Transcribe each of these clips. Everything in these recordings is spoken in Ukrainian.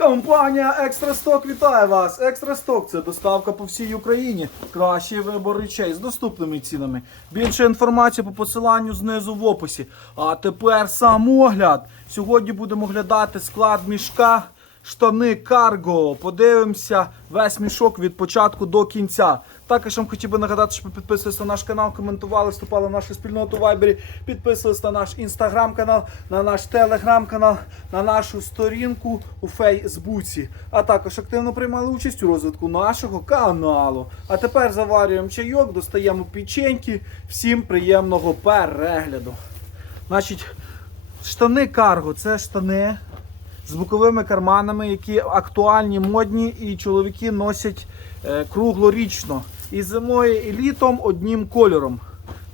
Компанія Екстрасток вітає вас! Екстрасток це доставка по всій Україні. Кращий вибор речей з доступними цінами. Більше інформації по посиланню знизу в описі. А тепер сам огляд. Сьогодні будемо оглядати склад мішка, штани карго. Подивимося весь мішок від початку до кінця. Також вам хотів би нагадати, щоб підписувалися на наш канал, коментували, вступали в нашу спільноту в Вайбері, підписувалися на наш інстаграм-канал, на наш телеграм-канал, на нашу сторінку у Фейсбуці. А також активно приймали участь у розвитку нашого каналу. А тепер заварюємо чайок, достаємо печеньки. Всім приємного перегляду. Значить, штани карго це штани з боковими карманами, які актуальні, модні, і чоловіки носять е, круглорічно. І зимою, і літом одним кольором.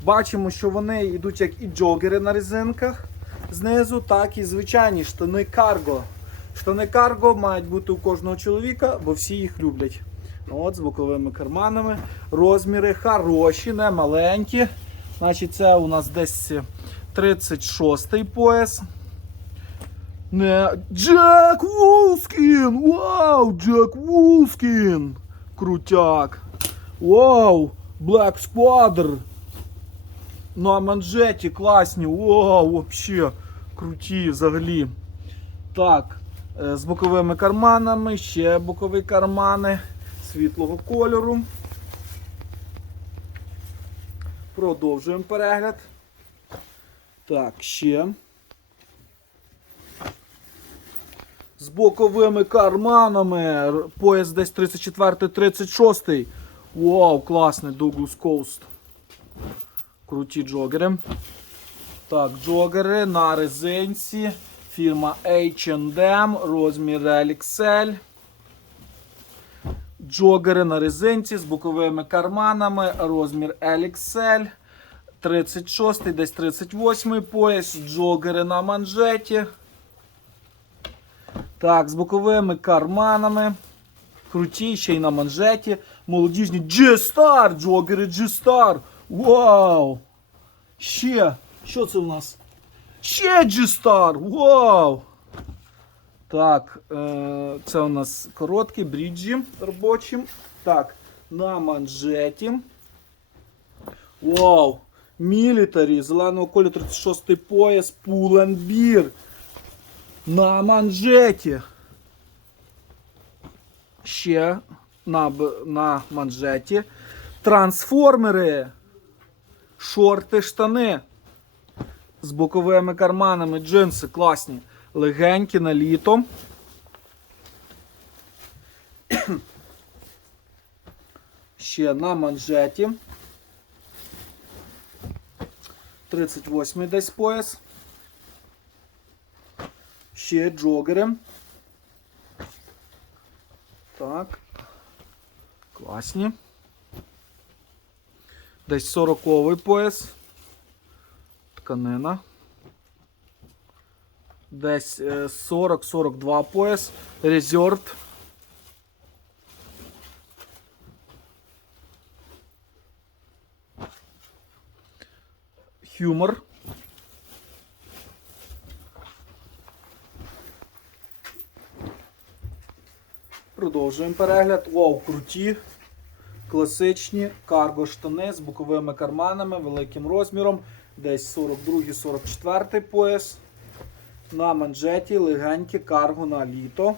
Бачимо, що вони йдуть як і джогери на резинках знизу, так і звичайні штани карго. Штани карго мають бути у кожного чоловіка, бо всі їх люблять. От, з боковими карманами. Розміри хороші, не маленькі. Значить, це у нас десь 36-й пояс. Не Джек Вулскін! Вау! Джек Вулскін! Крутяк! Вау! Black Squadr! На манжеті класні! Вау! Вообще круті взагалі. Так, е, з боковими карманами, ще бокові кармани світлого кольору. Продовжуємо перегляд. Так, ще. З боковими карманами. Пояс десь 34-36. Вау, класний Douglas Coast. Круті джогери. Так, джогери на резинці. Фірма H&M, розмір LXL. Джогери на резинці з боковими карманами, розмір LXL. 36, десь 38 пояс, джогери на манжеті. Так, з боковими карманами. Круті, ще й на манжеті. Молодіжні G-Star! Джогери G-Star! Вау! Ще! Що це у нас? Ще G-Star! Вау! Так, е, це у нас короткі бріджі робочі. Так, на манжеті. Вау! Мілітарі, зеленого кольору 36 пояс, пуленбір. На манжеті. Ще на, на манжеті. Трансформери. Шорти, штани. З боковими карманами. Джинси класні. Легенькі на літо. Ще на манжеті. 38 десь пояс. Ще джогери. Так. Класні. Десь 40-й пояс. Тканина. Десь е, 40-42 пояс. Резерт. Хюмор. Продовжуємо перегляд. Вау, круті, класичні карго штани з боковими карманами, великим розміром. Десь 42-44 пояс. На манжеті легенькі карго на літо.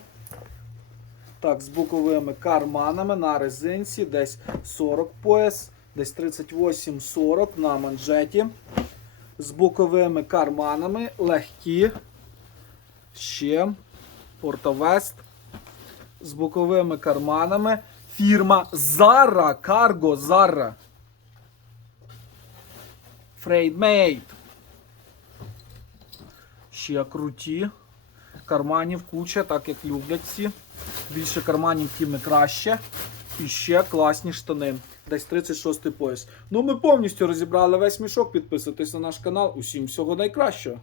Так, з боковими карманами на резинці, десь 40 пояс, десь 38-40 на манжеті. З боковими карманами легкі. Ще Портовест з боковими карманами. Фірма Zara Cargo Zara. Freightmate. Ще круті. Карманів куча, так як люблять всі. Більше карманів, тим і краще. І ще класні штани. Десь 36 пояс. Ну, ми повністю розібрали весь мішок. Підписуйтесь на наш канал. Усім всього найкращого.